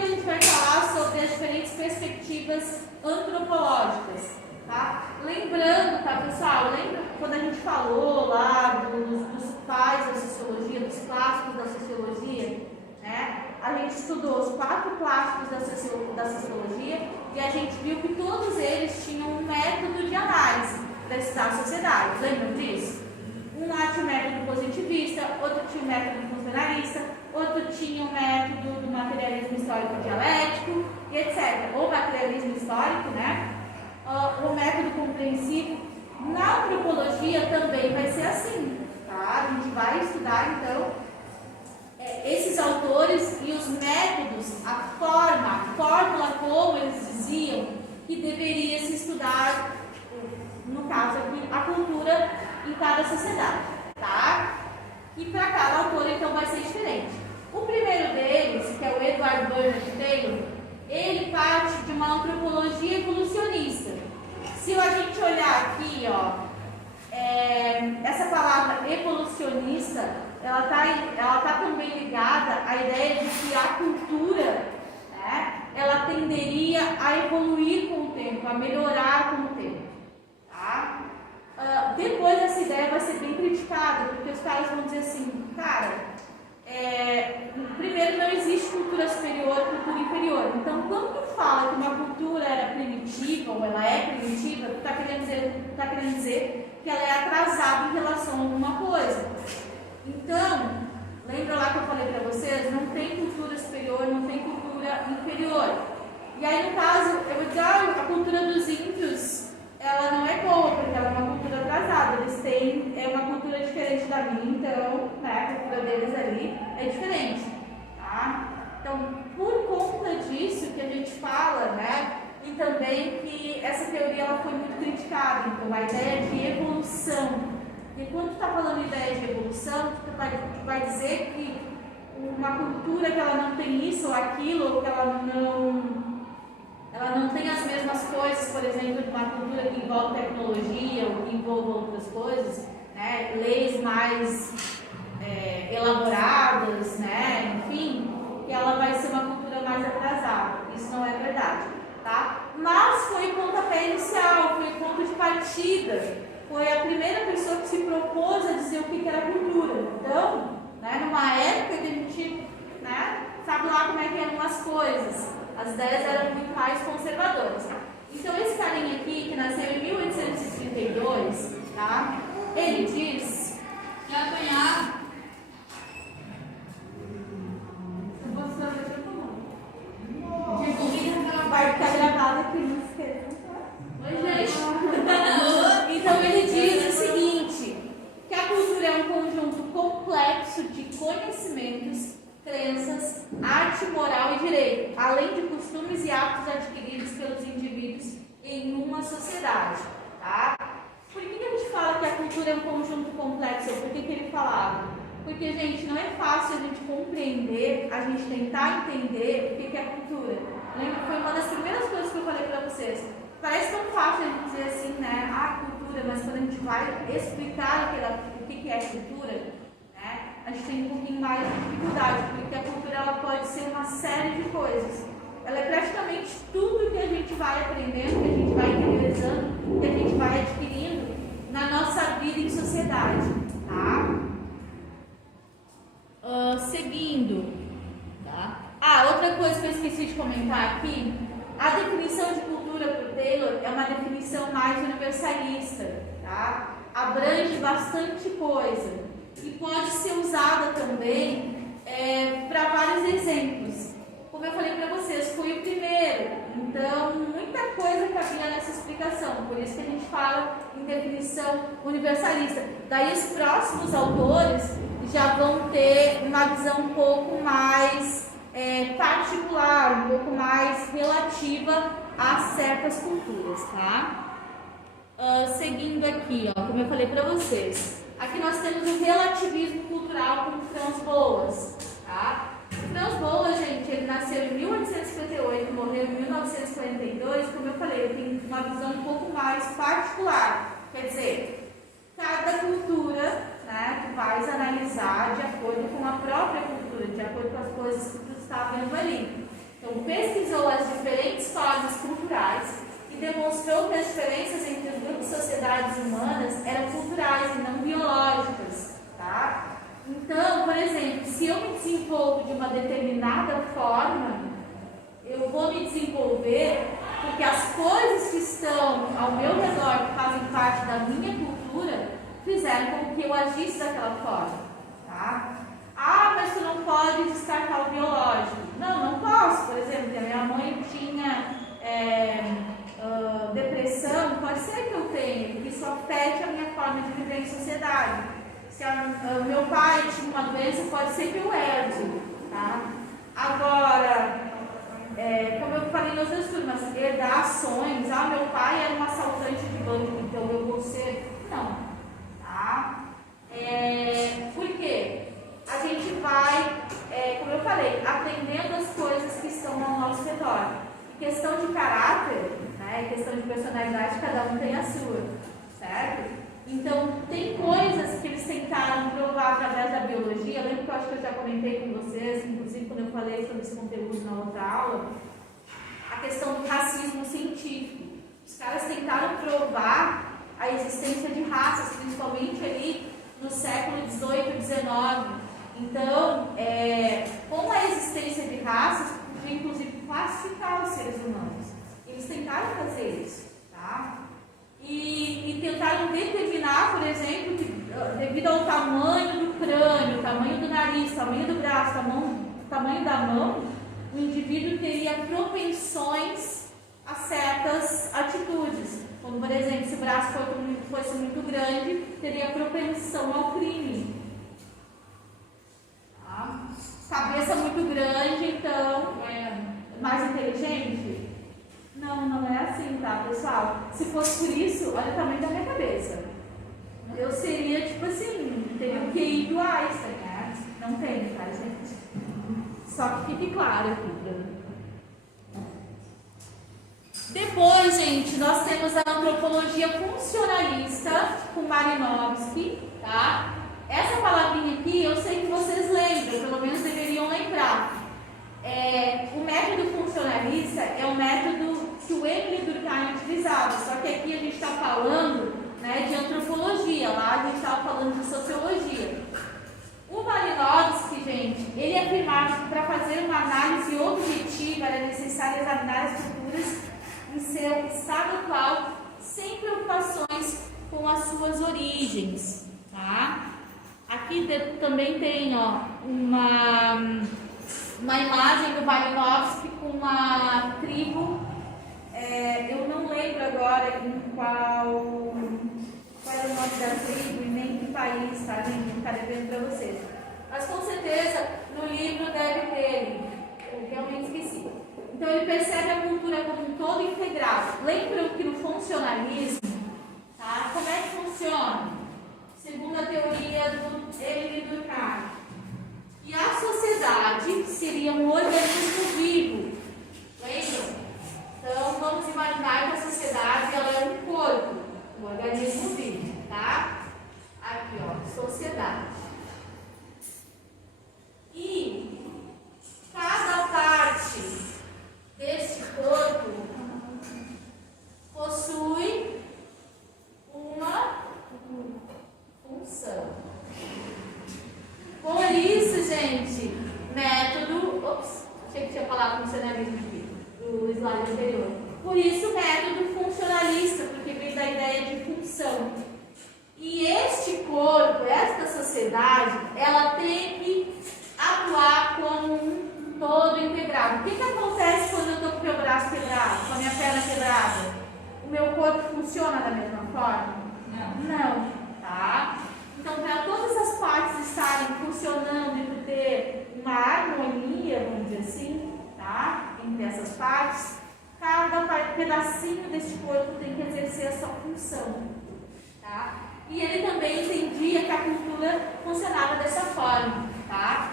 que a gente vai falar sobre as diferentes perspectivas antropológicas, tá? Lembrando, tá, pessoal? Lembra quando a gente falou lá dos pais da sociologia, dos clássicos da sociologia, né? A gente estudou os 4 clássicos da sociologia e a gente viu que todos eles tinham um método de análise para estudar a sociedade. Lembram disso? Um lá tinha o método positivista, outro tinha o método funcionalista, outro tinha o método do materialismo histórico dialético e etc. Ou materialismo histórico, né? O método compreensivo. Na antropologia também vai ser assim, tá? A gente vai estudar, então, esses autores e os métodos, a fórmula como eles diziam que deveria se estudar, no caso aqui, a cultura em cada sociedade, tá? E para cada autor, então, vai ser diferente. O primeiro deles, que é o Edward Bernard Taylor, ele parte de uma antropologia evolucionista. Se a gente olhar aqui, ó, essa palavra evolucionista, ela tá também ligada à ideia de que a cultura, né, ela tenderia a evoluir com o tempo, a melhorar com o tempo, tá? Depois essa ideia vai ser bem criticada, porque os caras vão dizer assim, cara, primeiro, não existe cultura superior e cultura inferior. Então, quando tu fala que uma cultura era primitiva, ou ela é primitiva, tu está querendo dizer que ela é atrasada em relação a alguma coisa. Então, lembra lá que eu falei para vocês? Não tem cultura superior, não tem cultura inferior. E aí, no caso, eu vou dizer, a cultura dos índios, ela não é boa, porque ela é uma cultura atrasada. Eles têm uma cultura diferente da minha, então, né, a cultura deles ali é diferente, tá? Então, por conta disso que a gente fala, né, e também que essa teoria ela foi muito criticada, então a ideia de evolução. E quando tu está falando ideia de evolução, tu vai dizer que uma cultura que ela não tem isso ou aquilo, ou que ela não tem as mesmas coisas, por exemplo, de uma cultura que envolve tecnologia ou que envolve outras coisas, né, leis mais elaboradas, né, enfim, que ela vai ser uma cultura mais atrasada. Isso não é verdade, tá? Mas foi o pontapé inicial, foi o ponto de partida, foi a primeira pessoa que se propôs a dizer o que era cultura. Então, né, numa época que a gente, né, sabe lá como é que eram as coisas, as ideias eram muito mais conservadoras. Então, esse carinha aqui, que nasceu em 1832, tá? Ele diz que apanhar. Vai ficar gravado aqui, não esqueça. Oi, gente. Então, ele diz o seguinte: que a cultura é um conjunto complexo de conhecimentos, crenças, arte, moral e direito, além de costumes e hábitos adquiridos pelos indivíduos em uma sociedade, tá? Por que a gente fala que a cultura é um conjunto complexo? Por que ele falava? Porque, gente, não é fácil a gente compreender, a gente tentar entender o que é cultura. Lembra? Foi uma das primeiras coisas que eu falei para vocês. Parece tão fácil a gente dizer assim, né? Cultura, mas quando a gente vai explicar o que é cultura, né? A gente tem um pouquinho mais de dificuldade, porque a cultura ela pode ser uma série de coisas. Ela é praticamente tudo que a gente vai aprendendo, que a gente vai interiorizando, que a gente vai adquirindo na nossa vida em sociedade, tá? Seguindo, tá? Outra coisa que eu esqueci de comentar aqui, a definição de cultura por Taylor é uma definição mais universalista, tá? Abrange bastante coisa e pode ser usada também para vários exemplos. Como eu falei para vocês, foi o primeiro, então muita coisa cabia nessa explicação, por isso que a gente fala em definição universalista. Daí os próximos autores já vão ter uma visão um pouco mais particular, um pouco mais relativa a certas culturas, tá? Seguindo aqui, ó, como eu falei para vocês, aqui nós temos o relativismo cultural com Franz Boas, tá? Franz Boas, gente, ele nasceu em 1858, morreu em 1942, como eu falei, ele tem uma visão um pouco mais particular, quer dizer, cada cultura, né, tu vais analisar de acordo com a própria cultura, de acordo com as coisas que tu está vendo ali. Então, pesquisou as diferentes formas culturais e demonstrou que as diferenças entre os grupos de sociedades humanas eram culturais e não biológicas, tá? Então, por exemplo, se eu me desenvolvo de uma determinada forma, eu vou me desenvolver porque as coisas que estão ao meu redor, que fazem parte da minha cultura, fizeram com que eu agisse daquela forma, tá? Ah, mas tu não pode descartar o biológico. Não, não posso. Por exemplo, a minha mãe tinha depressão, pode ser que eu tenha, porque isso afete a minha forma de viver em sociedade. Se o meu pai tinha uma doença, pode ser que eu herde, tá? Agora, como eu falei nas outras turmas, herdar ações, meu pai era um assaltante de banco, então eu vou ser. Não, tá? Por quê? A gente vai, como eu falei, aprendendo as coisas que estão ao nosso redor. E questão de caráter, né, questão de personalidade, cada um tem a sua, certo? Então, tem coisas que eles tentaram provar através da biologia. Lembra que eu acho que eu já comentei com vocês, inclusive quando eu falei sobre esse conteúdo na outra aula, a questão do racismo científico. Os caras tentaram provar a existência de raças, principalmente ali no século XVIII e XIX. Então, com a existência de raças, podia inclusive classificar os seres humanos. Eles tentaram fazer isso, tá? E tentaram determinar, por exemplo, que devido ao tamanho do crânio, tamanho do nariz, tamanho do braço, tamanho da mão, o indivíduo teria propensões a certas atitudes. Como, por exemplo, se o braço fosse muito grande, teria propensão ao crime. Tá? Cabeça muito grande, então, mais inteligente? Não é assim, tá, pessoal? Se fosse por isso, olha o tamanho da minha cabeça. Eu seria, tipo assim, teria o QI do Einstein, né? Não tem, tá, gente? Só que fique claro aqui. Depois, gente, nós temos a antropologia funcionalista com Malinowski, tá? Essa palavrinha aqui, eu sei que vocês lembram, pelo menos deveriam lembrar. O método funcionalista é o método que o Emile Durkheim utilizava, só que aqui a gente está falando, né, de antropologia, lá a gente estava falando de sociologia. O Malinowski, gente, ele afirmava que para fazer uma análise objetiva era necessário examinar as culturas em seu estado atual, sem preocupações com as suas origens, tá? Aqui também tem, uma imagem do Malinowski com uma tribo, eu não lembro agora qual era o nome da tribo e nem que país, tá, gente? Vou ficar devendo para vocês. Mas com certeza no livro deve ter, eu realmente esqueci. Então ele percebe a cultura como um todo integrado. Lembram que no funcionalismo, tá? Como é que funciona? Segundo a teoria do Emile Durkheim, e a sociedade seria um organismo vivo. Lembram? Então, vamos imaginar que a sociedade ela é um corpo, um organismo vivo, tá? Aqui, sociedade. E cada parte deste corpo possui uma função. Por isso, gente, método... achei que tinha falado funcionalismo aqui, do slide anterior. Por isso, método funcionalista, porque vem da ideia de função. E este corpo, esta sociedade, ela tem que atuar como um todo integrado. O que acontece quando eu estou com o meu braço quebrado, com a minha perna quebrada? O meu corpo funciona da mesma forma? Não, tá? Então, para todas as partes estarem funcionando e por ter uma harmonia, vamos dizer assim, tá? Entre essas partes, cada pedacinho deste corpo tem que exercer a sua função, tá? E ele também entendia que a cultura funcionava dessa forma, tá?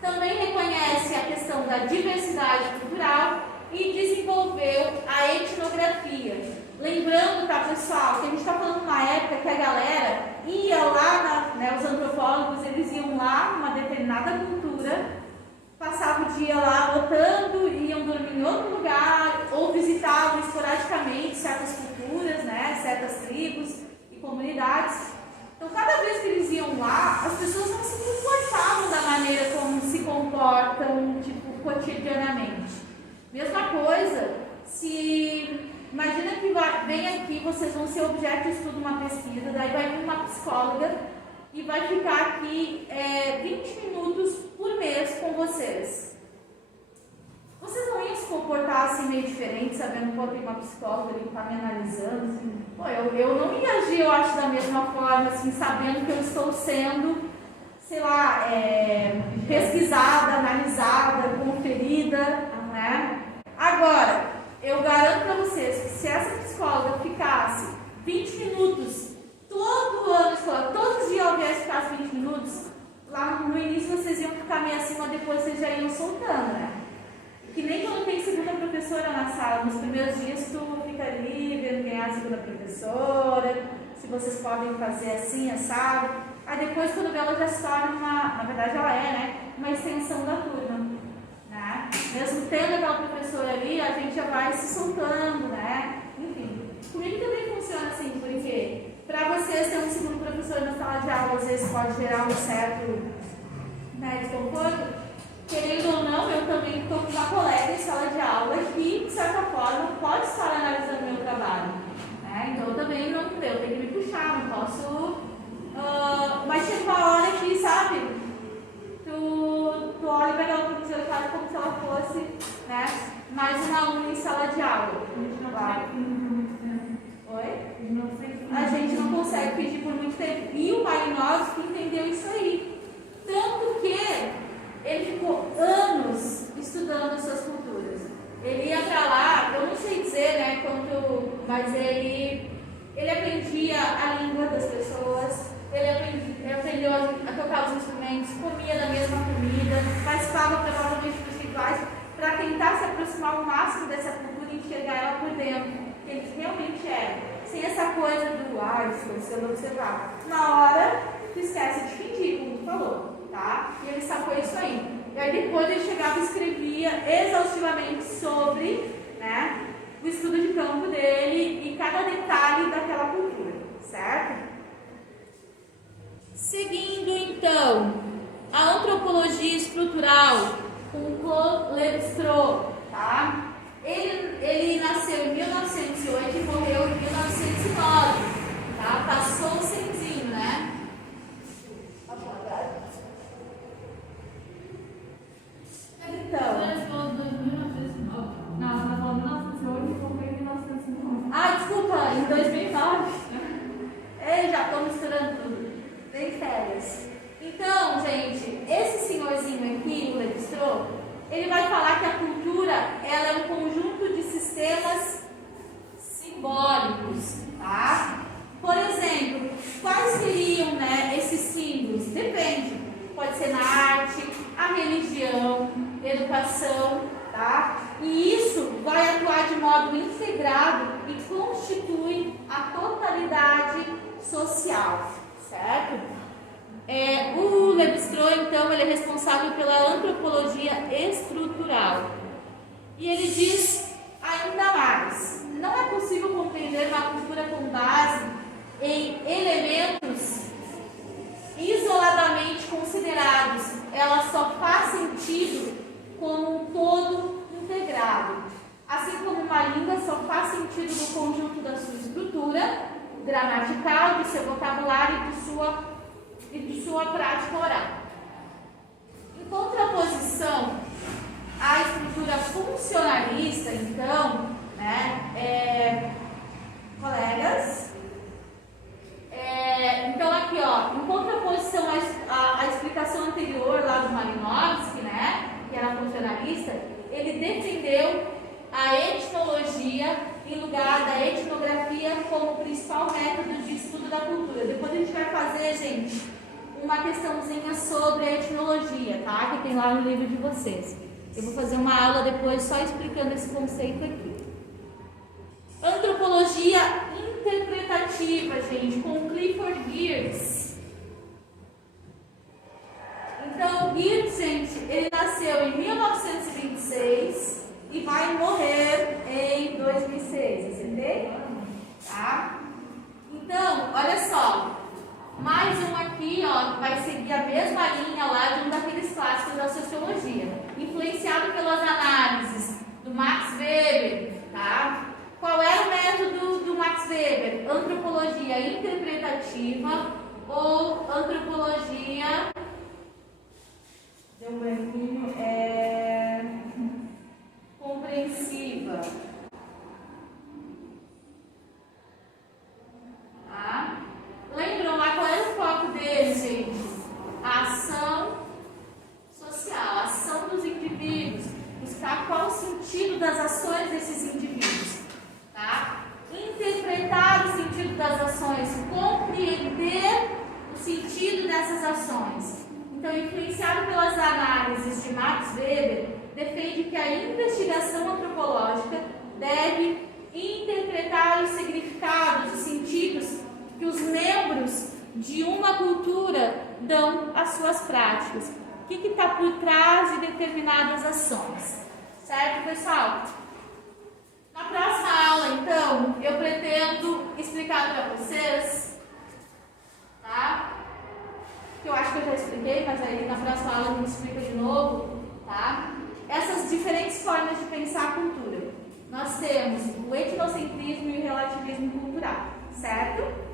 Também reconhece a questão da diversidade cultural e desenvolveu a etnografia. Lembrando, tá, pessoal, que a gente está falando numa época que a galera ia lá, os antropólogos, eles iam lá numa determinada cultura passavam o dia lá lotando, iam dormir em outro lugar, ou visitavam esporadicamente certas culturas, né, certas tribos e comunidades. Então, cada vez que eles iam lá, as pessoas não se comportavam da maneira como se comportam, tipo, cotidianamente. Mesma coisa, se... Imagina que vem aqui, vocês vão ser objeto de estudo uma pesquisa, daí vai vir uma psicóloga e vai ficar aqui 20 minutos por mês com vocês. Vocês não iam se comportar assim meio diferente, sabendo que tem uma psicóloga ali que está me analisando? Assim? Pô, eu não ia agir, eu acho, da mesma forma, assim, sabendo que eu estou sendo, sei lá, pesquisada, analisada, conferida, né? Agora, eu garanto para vocês que se essa psicóloga ficasse 20 minutos todo ano escolar, todos os dias ao invés de ficar 20 minutos, lá no início vocês iam ficar meio assim, mas depois vocês já iam soltando, né? Que nem quando tem segunda professora na sala, nos primeiros dias tu fica ali vendo quem é a segunda professora, se vocês podem fazer assim, assado. Aí depois, quando ela já se torna na verdade ela é, né, uma extensão da turma, né? Mesmo tendo aquela professora ali, a gente já vai se soltando, né? Enfim, comigo também funciona assim, porque para vocês ter um segundo professor na sala de aula, às vezes pode gerar um certo, né, desconforto. Querendo ou não, eu também estou com uma colega em sala de aula que, de certa forma, pode estar analisando o meu trabalho, né? Então, eu também não, eu tenho que me puxar, não posso... mas chega uma hora que, sabe, tu olha para aquela professora e fala como se ela fosse, né, mais uma aluna em sala de aula. Oi? A gente não consegue pedir por muito tempo. E o Malinowski entendeu isso aí. Tanto que ele ficou anos estudando suas culturas. Ele ia para lá, eu não sei dizer, né, mas ele aprendia a língua das pessoas, ele aprendeu a tocar os instrumentos, comia da mesma comida, participava provavelmente dos rituais, para tentar se aproximar ao máximo dessa cultura e enxergar ela por dentro, que eles realmente eram. Sem essa coisa do, estou sendo observado. Na hora, tu esquece de fingir, como tu falou. Tá? E ele sacou isso aí. E aí depois ele chegava e escrevia exaustivamente sobre, né, o estudo de campo dele e cada detalhe daquela cultura, certo? Seguindo então a antropologia estrutural com Claude Lévi-Strauss, tá? Ele nasceu em 1908 e morreu em 1909, tá? Passou o cenzinho, né? Então. Não, ela falou 1908 e morreu em 1909. Desculpa, em 2009. Já estou misturando tudo. Bem férias. Então, gente, esse senhorzinho aqui, o Lévi-Strauss, ele vai falar que a cultura ela é um conjunto de sistemas simbólicos, tá? Por exemplo, quais seriam, né, esses símbolos? Depende. Pode ser na arte, a religião, educação, tá? E isso vai atuar de modo integrado e constitui a totalidade social, certo? O Lévi-Strauss, então, ele é responsável pela antropologia estrutural. E ele diz ainda mais: não é possível compreender uma cultura com base em elementos isoladamente considerados. Ela só faz sentido como um todo integrado. Assim como uma língua só faz sentido no conjunto da sua estrutura gramatical, do seu vocabulário e de sua prática oral. Em contraposição à estrutura funcionalista, então, né, colegas, então aqui, ó, em contraposição à explicação anterior lá do Malinowski, né, que era funcionalista, ele defendeu a etnologia em lugar da etnografia como principal método de estudo da cultura. Depois a gente vai fazer, gente, uma questãozinha sobre a etnologia, tá? Que tem lá no livro de vocês. Eu vou fazer uma aula depois só explicando esse conceito aqui. Antropologia interpretativa, gente, com Clifford Geertz. Então, Geertz, gente, ele nasceu em ser antropologia interpretativa ou antropologia, deu um branquinho, compreensiva. Tá? Lembram lá qual era o foco deles, gente? A ação social, a ação dos indivíduos, buscar qual o sentido das ações desses indivíduos, tá? Interpretar o sentido das ações, compreender o sentido dessas ações. Então, influenciado pelas análises de Max Weber, defende que a investigação antropológica deve interpretar os significados, os sentidos que os membros de uma cultura dão às suas práticas. O que está por trás de determinadas ações? Certo, pessoal? Na próxima aula, então, eu pretendo explicar para vocês, tá? Que eu acho que eu já expliquei, mas aí na próxima aula a gente explica de novo, tá? Essas diferentes formas de pensar a cultura. Nós temos o etnocentrismo e o relativismo cultural, certo?